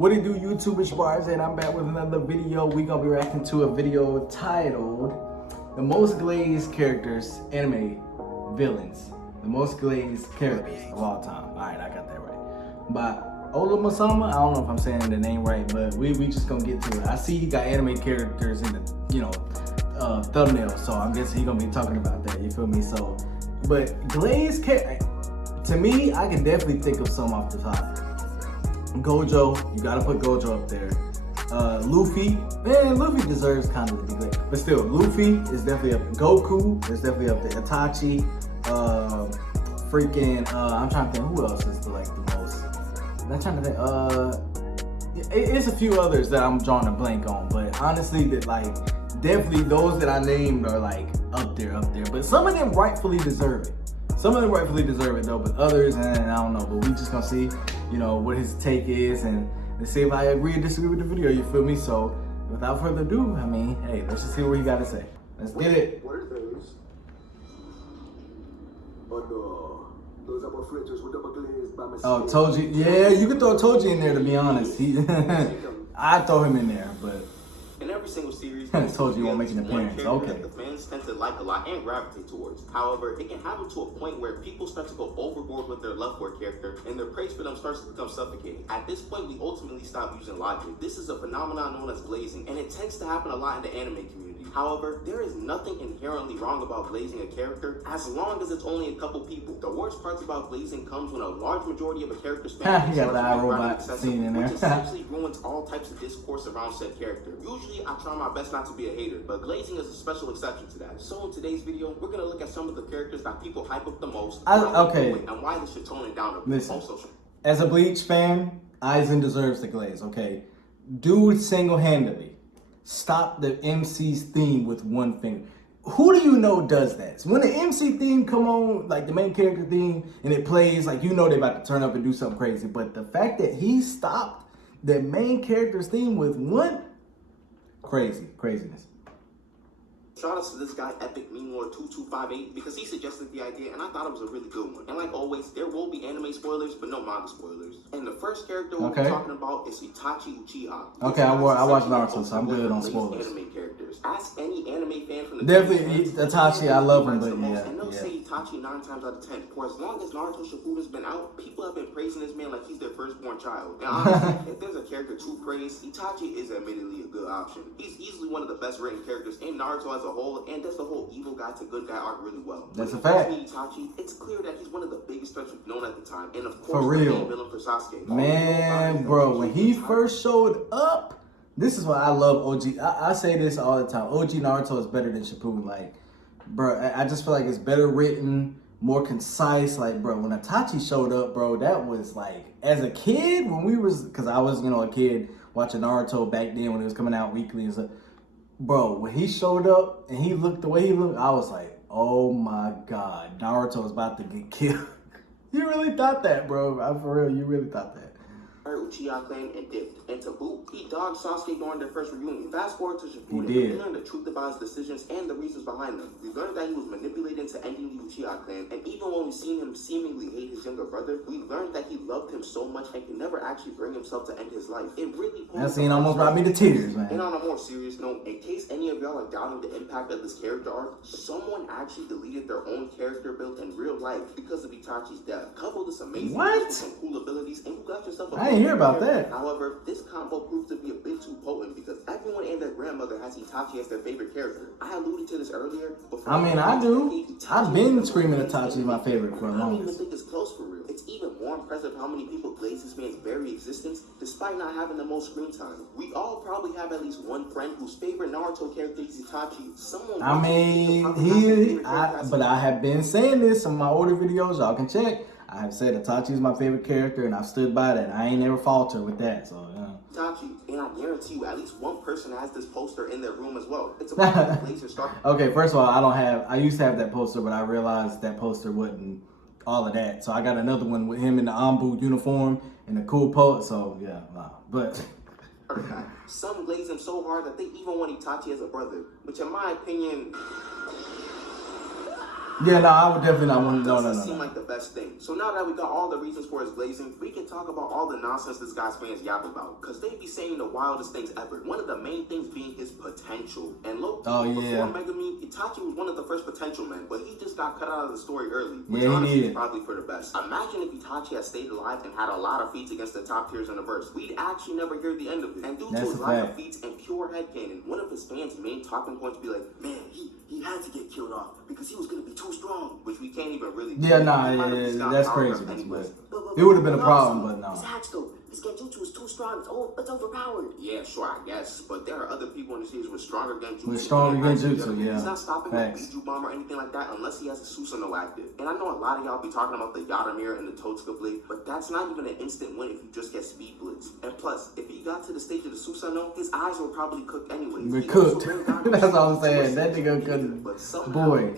What it do, YouTube? It's Aizen, and I'm back with another video. We gonna be reacting to a video titled "The Most Glazed Characters Anime Villains." The most glazed characters of all time. All right, I got that right. By Ola Masama. I don't know if I'm saying the name right, but we just gonna get to it. I see he got anime characters in the thumbnail, so I'm guessing he gonna be talking about that. You feel me? So, but glazed character, to me, I can definitely think of some off the top. Gojo, you gotta put Gojo up there. Luffy, man, Luffy deserves kind of to be glazed, but still, Luffy is definitely up there. Goku is definitely up there. Itachi, I'm trying to think who else is the most. I'm trying to think. It's a few others that I'm drawing a blank on, but honestly, definitely those that I named are up there. But some of them rightfully deserve it. Some of them rightfully deserve it though, but others, I don't know. But we just gonna see, what his take is, and let's see if I agree or disagree with the video. You feel me? So without further ado, hey, let's just see what he got to say. Let's get it. What are those? Oh no, those are my fritters with double glazed by mistake. Oh, Toji. Yeah, you could throw Toji in there, to be honest. I'd throw him in there, but in every single series, Told you won't make an appearance. Okay. The fans tend to like a lot and gravitate towards. However, it can happen to a point where people start to go overboard with their love for a character, and their praise for them starts to become suffocating. At this point, we ultimately stop using logic. This is a phenomenon known as glazing, and it tends to happen a lot in the anime community. However, there is nothing inherently wrong about glazing a character as long as it's only a couple people. The worst parts about glazing comes when a large majority of a character's fan you got the iRobot scene in there. which essentially ruins all types of discourse around said character. Usually, I try my best not to be a hater, but glazing is a special exception to that. So in today's video, we're gonna look at some of the characters that people hype up the most, okay, and why they should tone it down a bit. Listen, Also, as a Bleach fan, Aizen deserves the glaze. Okay, dude, single-handedly stop the MC's theme with one finger. Who do you know does that? So when the MC theme come on, like the main character theme, and it plays, they about to turn up and do something crazy. But the fact that he stopped the main character's theme with one, craziness. shout out to this guy, Epic Meme Lord 2258, because he suggested the idea, and I thought it was a really good one. And like always, there will be anime spoilers, but no manga spoilers. And the first character we'll be talking about is Itachi Uchiha. Okay, I watched Naruto, so I'm good on spoilers. Anime characters. Ask any anime fan from the definitely Itachi, I love him, but and they'll say Itachi 9 times out of 10. For as long as Naruto Shippuden's been out, people have been praising this man like he's their firstborn child. Now, honestly, if there's a character to praise, Itachi is admittedly a good option. He's easily one of the best written characters in Naruto as a whole, and does the whole evil guy to good guy arc really well. That's a fact. Itachi, it's clear that he's one of the biggest threats we've known at the time, and of course, for real, the main villain for Sasuke. Man, bro, when he first showed up, this is why I love OG. I say this all the time. OG Naruto is better than Shippuden. Bro, I just feel like it's better written, more concise. Bro, when Itachi showed up, bro, that was as a kid, because I was, a kid watching Naruto back then when it was coming out weekly and stuff. Bro, when he showed up and he looked the way he looked, I was like, oh my God, Naruto is about to get killed. You really thought that, bro. For real, you really thought that. Uchiha clan and dipped. And to boot, he dogged Sasuke during their first reunion. Fast forward to Shippuden, we learned the truth about his decisions and the reasons behind them. We learned that he was manipulated into ending the Uchiha clan, and even when we seen him seemingly hate his younger brother, we learned that he loved him so much and could never actually bring himself to end his life. It really that scene almost brought me to tears, man. And on a more serious note, in case any of y'all are doubting the impact of this character arc, someone actually deleted their own character build in real life because of Itachi's death. Couple this amazing and cool abilities, and you got yourself a I didn't hear about that. However, this combo proved to be a bit too potent because everyone and their grandmother has Itachi as their favorite character. I alluded to this earlier. I do. I've been screaming Itachi is my favorite for a long time. I don't even think it's close for real. It's even more impressive how many people glaze this man's very existence despite not having the most screen time. We all probably have at least one friend whose favorite Naruto character is Itachi. But I have been saying this in my older videos. Y'all can check. I have said Itachi is my favorite character, and I've stood by that. I ain't never faltered with that. So, Itachi, and I guarantee you, at least one person has this poster in their room as well. It's a laser star. Okay, first of all, I used to have that poster, but I realized that poster wasn't all of that. So I got another one with him in the Ambu uniform and a cool poet. So yeah, but some glaze him so hard that they even want Itachi as a brother, which in my opinion, Yeah, no, I would definitely not want. No, Doesn't seem like the best thing. So now that we got all the reasons for his glazing, we can talk about all the nonsense this guy's fans yap about. Because they be saying the wildest things ever. One of the main things being his potential. And look, before Mega Me, Itachi was one of the first potential men, but he just got cut out of the story early. Which honestly is probably for the best. Imagine if Itachi had stayed alive and had a lot of feats against the top tiers in the verse. We'd actually never hear the end of it. And due to his lack of feats and pure headcanon, one of his fans' main talking points be like, man, he had to get killed off because he was going to be too strong. Which we can't even really do. That's crazy. It would have been a problem, but no. His genjutsu is too strong. It's overpowered. Yeah, sure, I guess. But there are other people in the series with stronger genjutsu. Yeah. He's not stopping with Biju Bomb or anything like that unless he has a Susanoo active. And I know a lot of y'all be talking about the Yaramir and the Totsuka Blade, but that's not even an instant win if you just get Speed Blitz. And plus, if he got to the stage of the Susanoo, his eyes were probably cooked anyways. We're cooked. That's all I'm saying. That nigga couldn't. Boy,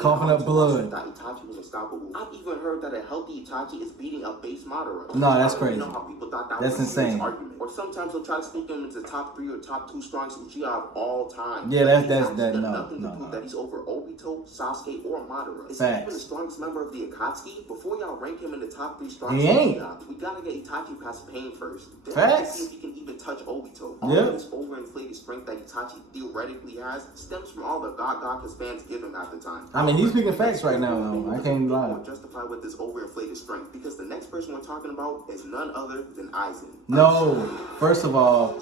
coughing up blood. Itachi was unstoppable. I've even heard that a healthy Itachi is beating a base Madara. No, that's crazy. You know how people thought that that's was insane. Argument. Or sometimes they'll try to sneak him into top 3 or top 2 strongest Uchiha of all time. Yeah, that's nothing to prove that he's over Obito, Sasuke, or Madara. Is he even the strongest member of the Akatsuki? Before y'all rank him in the top 3 strongest Uchiha, we gotta get Itachi past Pain first. Then see if he can even touch Obito. All of this overinflated strength that Itachi theoretically has stems from all the God his fans give him at the time. I mean, he's speaking facts right now, though. I can't lie. Justify with this overinflated strength because the next person we're talking about is none other than Aizen. No, first of all,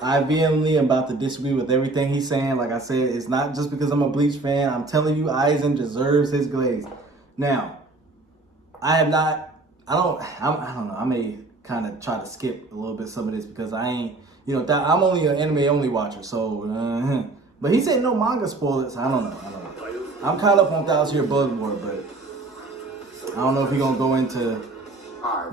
I vehemently am about to disagree with everything he's saying. Like I said, it's not just because I'm a Bleach fan. I'm telling you, Aizen deserves his glaze. Now, I don't know. I may kind of try to skip a little bit some of this because I ain't, I'm only an anime only watcher. So, but he said no manga spoilers. I don't know. I'm caught up on 1,000 Year Blood War, but I don't know if he's gonna go into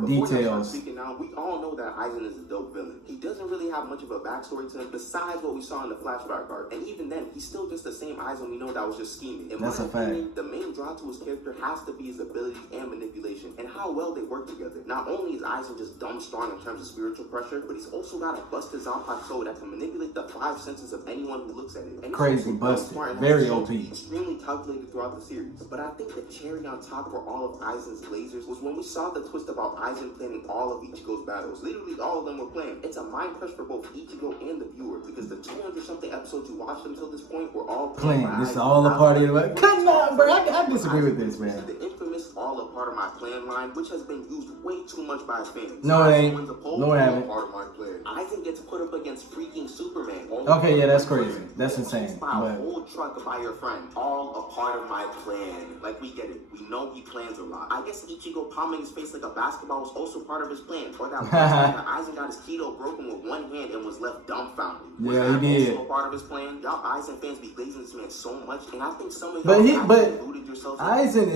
details. Speaking now, we all know that Aizen is a dope villain. He doesn't really have much of a backstory to him besides what we saw in the flashback arc. And even then, he's still just the same Aizen we know that was just scheming. In That's my a fact. opinion, the main draw to his character has to be his ability and manipulation and how well they work together. Not only is Aizen just dumb strong in terms of spiritual pressure, but he's also got a busted Zanpakuto that can manipulate the 5 senses of anyone who looks at it. And crazy, busted, very OP. Extremely calculated throughout the series. But I think the cherry on top for all of Aizen's lasers was when we saw the twist about Aizen planning all of Ichigo's battles. Literally all of them were planned. It's a mind crush for both Ichigo and the viewer because the 200-something episodes you watched until this point were all planned. This is all a part of it. Come on, bro. I disagree with this, man. The infamous all a part of my plan line, which has been used way too much by his fans. No, it ain't. No, it haven't. Part of my plan. Aizen gets put up against freaking Superman. Okay, yeah, that's crazy. That's insane. By a whole truck by your friend. All a part of my plan. Like, we get it. We know he plans a lot. I guess Ichigo palming his face like a basketball was also part of his plan. Or that Aizen got his keto broken with one hand and was left dumbfounded. Yeah, he did. Also a part of his plan. Y'all Aizen fans be glazing this man so much, and I think some of y'all alluded yourselves. Aizen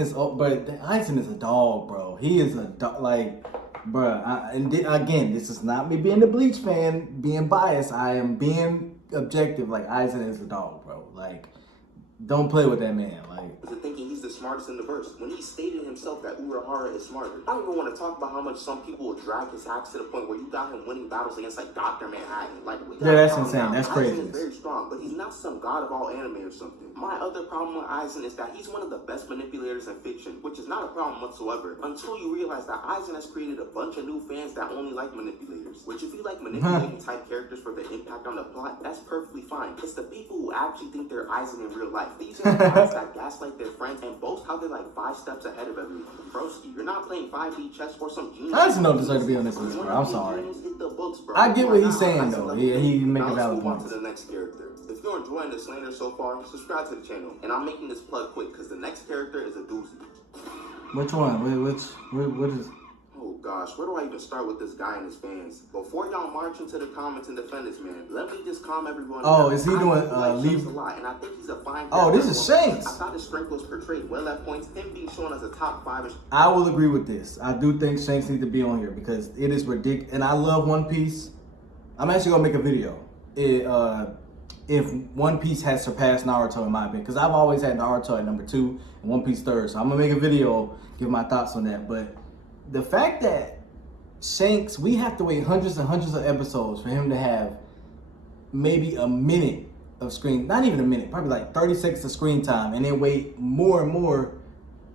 is a dog, bro. He is a dog, like, bro. Again, this is not me being a Bleach fan, being biased. I am being objective. Like, Aizen is a dog, bro. Like, don't play with that man. Like, thinking he's the smartest in the verse when he stated himself that Urahara is smarter. I don't even want to talk about how much some people will drag his hacks to the point where you got him winning battles against like Dr. Manhattan. Like, that's insane. That's crazy. Aizen is very strong, but he's not some god of all anime or something. My other problem with Aizen is that he's one of the best manipulators in fiction, which is not a problem whatsoever until you realize that Aizen has created a bunch of new fans that only like manipulators. Which, if you like manipulating type characters for their impact on the plot, that's perfectly fine. It's the people who actually think they're Aizen in real life. These are the guys that gaslight their friends and boast how they're like 5 steps ahead of everyone. Broski, you're not playing 5D chess or some genius. Aizen don't deserve to be on this list, bro. I'm sorry. Books, bro. I get what he's saying, though. He make a valid point. To the next character. If you're enjoying the slander so far, subscribe to the channel. And I'm making this plug quick because the next character is a doozy. Which one? What is? Oh gosh, where do I even start with this guy and his fans? Before y'all march into the comments and defend this man, let me just calm everyone down. Oh, is he doing leave a lot, and I think he's a fine. Oh, this is Shanks. I thought his strength was portrayed well at points. Him being shown as a top 5. I will agree with this. I do think Shanks needs to be on here because it is ridiculous. And I love One Piece. I'm actually gonna make a video. If One Piece has surpassed Naruto in my opinion, because I've always had Naruto at number 2 and One Piece 3rd. So I'm gonna make a video, give my thoughts on that. But the fact that Shanks, we have to wait hundreds and hundreds of episodes for him to have maybe a minute of screen, not even a minute, probably like 30 seconds of screen time, and then wait more and more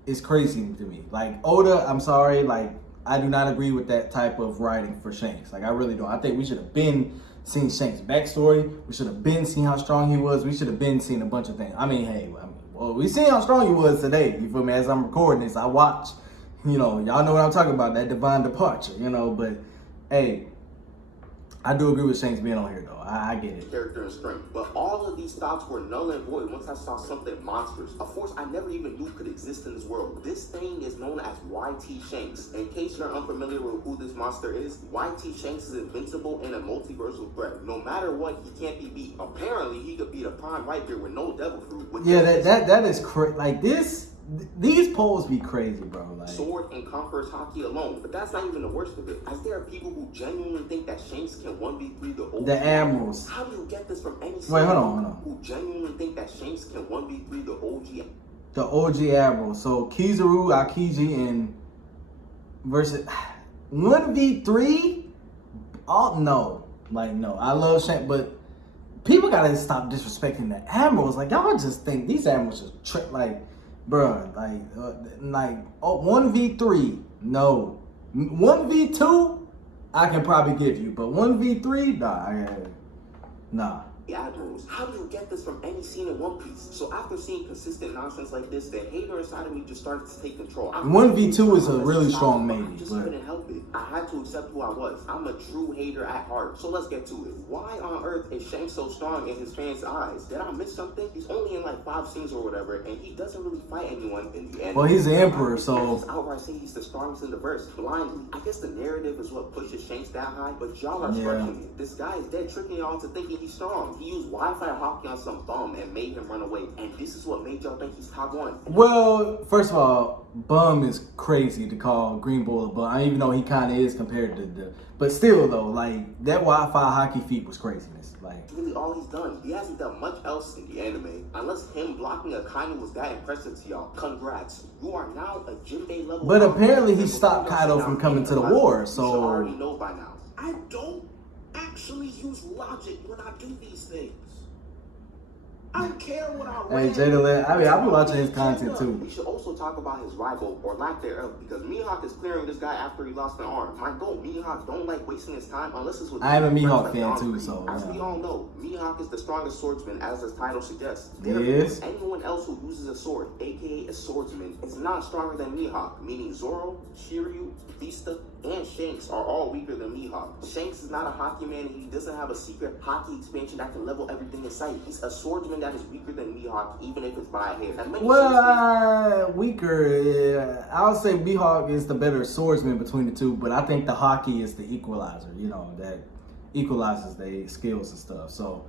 is crazy to me. Like Oda, I'm sorry, like I do not agree with that type of writing for Shanks. Like I really don't. I think we should have been seen Shanks' backstory. We should have been seen how strong he was. We should have been seen a bunch of things. I mean, hey, well, we seen how strong he was today. You feel me? As I'm recording this, I watch. You know, y'all know what I'm talking about, that divine departure. You know, but hey, I do agree with Shanks being on here though. I get it. Character and strength. But all of these thoughts were null and void once I saw something monstrous. A force I never even knew could exist in this world. This thing is known as YT Shanks. In case you're unfamiliar with who this monster is, YT Shanks is invincible and a multiversal threat. No matter what, he can't be beat. Apparently, he could beat a prime Whitebeard with no devil fruit. Yeah, that is crazy. Like these polls be crazy, bro. Like sword and conquerors hockey alone. But that's not even the worst of it. As there are people who genuinely think that Shanks can 1v3 the OG. The Admirals. How do you get this from any Wait, hold on. Who genuinely think that Shanks can 1v3 the OG? The OG Admirals. So Kizaru, Aokiji, and versus 1v3? Oh no. Like no. I love Shanks, but people gotta stop disrespecting the Admirals. Like y'all just think these Admirals just like bruh, like 1v3, no. 1v2, I can probably give you, but 1v3, nah. Admirals. How do you get this from any scene in One Piece? So after seeing consistent nonsense like this, the hater inside of me just started to take control. 1v2 is a really strong maybe. I just couldn't help it. I had to accept who I was. I'm a true hater at heart. So let's get to it. Why on earth is Shanks so strong in his fans' eyes? Did I miss something? He's only in like 5 scenes or whatever, and he doesn't really fight anyone in the end. Well, he's the emperor, so He's outright saying he's the strongest in the verse, blindly. I guess the narrative is what pushes Shanks that high, but y'all are struggling it. This guy is dead tricking y'all into thinking he's strong. He used Wi-Fi hockey on some bum and made him run away. And this is what made y'all think he's top 1. Well, first of all, bum is crazy to call Green Bull a bum. Even though he kind of is compared to the... But still, though, like, that Wi-Fi hockey feat was craziness. Like, that's really all he's done. He hasn't done much else in the anime. Unless him blocking a Kaido was that impressive to y'all. Congrats. You are now a Jinbei level... But apparently he stopped Kaido from coming to the war, so... You should already know by now. I don't actually use logic when I do these things. I don't care what I read. Hey, Jada, I mean, I've been watching his content too. We should also talk about his rival, or lack thereof, because Mihawk is clearing this guy after he lost an arm. My goal, Mihawk don't like wasting his time unless it's with... I am a Mihawk fan too, so... As we all know, Mihawk is the strongest swordsman, as his title suggests. Yes. Anyone else who uses a sword, aka a swordsman, is not stronger than Mihawk, meaning Zoro, Shiryu, Vista, and Shanks are all weaker than Mihawk. Shanks is not a hockey man, and he doesn't have a secret hockey expansion that can level everything in sight. He's a swordsman that is weaker than Mihawk, even if it's by a hair. Well, weaker. I'll say Mihawk is the better swordsman between the two, but I think the hockey is the equalizer. You know, that equalizes their skills and stuff. So,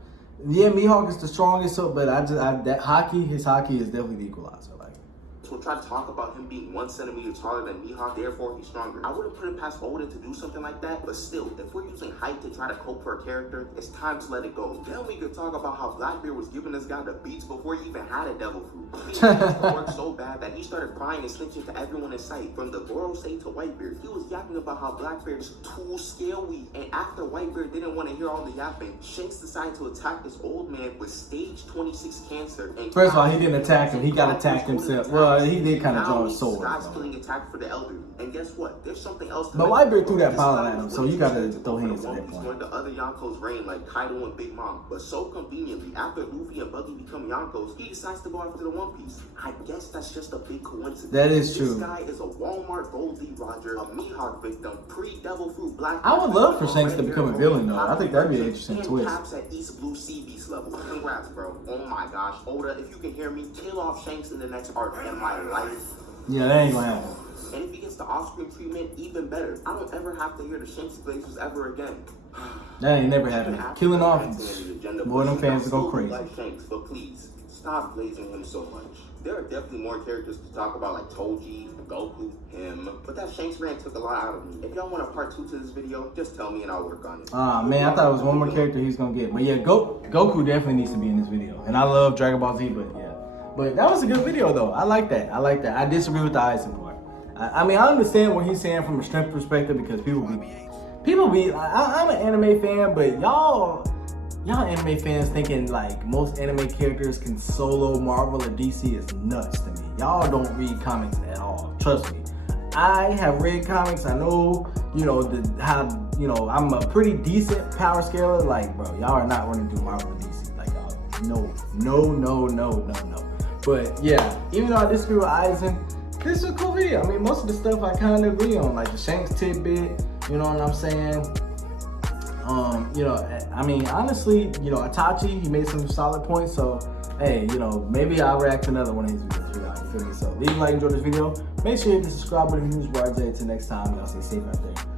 yeah, Mihawk is the strongest. So, but his hockey is definitely the equalizer. Will try to talk about him being 1 centimeter taller than Mihawk, therefore he's stronger. I wouldn't put it past Oda to do something like that, but still, if we're using height to try to cope for a character, it's time to let it go. Then we could talk about how Blackbeard was giving this guy the beats before he even had a devil fruit. He worked so bad that he started crying and snitching to everyone in sight. From the Gorosei to Whitebeard, he was yapping about how Blackbeard is too scary. And after Whitebeard didn't want to hear all the yapping, Shanks decided to attack this old man with stage 26 cancer. And first of all, he didn't attack him. He got attacked himself. Well, he did kind of draw a sword. Guy's killing attack for the elderly. And guess what? There's something else. But Whitebeard threw that power at him, so you gotta throw hands at that point. When the other Yonkos reign, like Kaido and Big Mom. But so conveniently, after Luffy and Buggy become Yonkos, he decides to go after the One Piece. I guess that's just a big coincidence. That is true. This guy is a Walmart Goldie Roger, a Mihawk victim, pre-Devil Fruit Black. I would love for Shanks to become a villain, though. I think that'd be an interesting twist. Caps at East Blue Sea Beast level. Congrats, bro. Oh my gosh. Oda, if you can hear me, kill off Shanks in the next arc in my life. Yeah, that ain't gonna happen. And if he gets the off-screen treatment, even better. I don't ever have to hear the Shanks glazers ever again. That ain't never happened. Killing off more than fans to go crazy. Like Shanks, but please stop glazing him so much. There are definitely more characters to talk about, like Toji, Goku, him. But that Shanks rant took a lot out of me. If y'all want a part 2 to this video, just tell me and I'll work on it. Man, I thought it was one more character he's gonna get. But yeah, Goku definitely needs to be in this video. And I love Dragon Ball Z, but yeah. But that was a good video though. I like that. I disagree with the Aizen part. I mean, I understand what he's saying from a strength perspective because people be. I'm an anime fan, but y'all y'all anime fans thinking like most anime characters can solo Marvel or DC is nuts to me. Y'all don't read comics at all. Trust me. I have read comics. I know, you know, I'm a pretty decent power scaler. Like, bro, y'all are not running through Marvel or DC. Like, no. But yeah, even though I disagree with Aizen, this is a cool video. I mean, most of the stuff I kind of agree on, like the Shanks tidbit. You know what I'm saying? You know, I mean, honestly, you know, Itachi, he made some solid points. So, hey, you know, maybe I'll react to another one of his videos. You feel me? So, leave a like, enjoy this video. Make sure you hit the subscribe button if you're new. Till next time, y'all stay safe out there.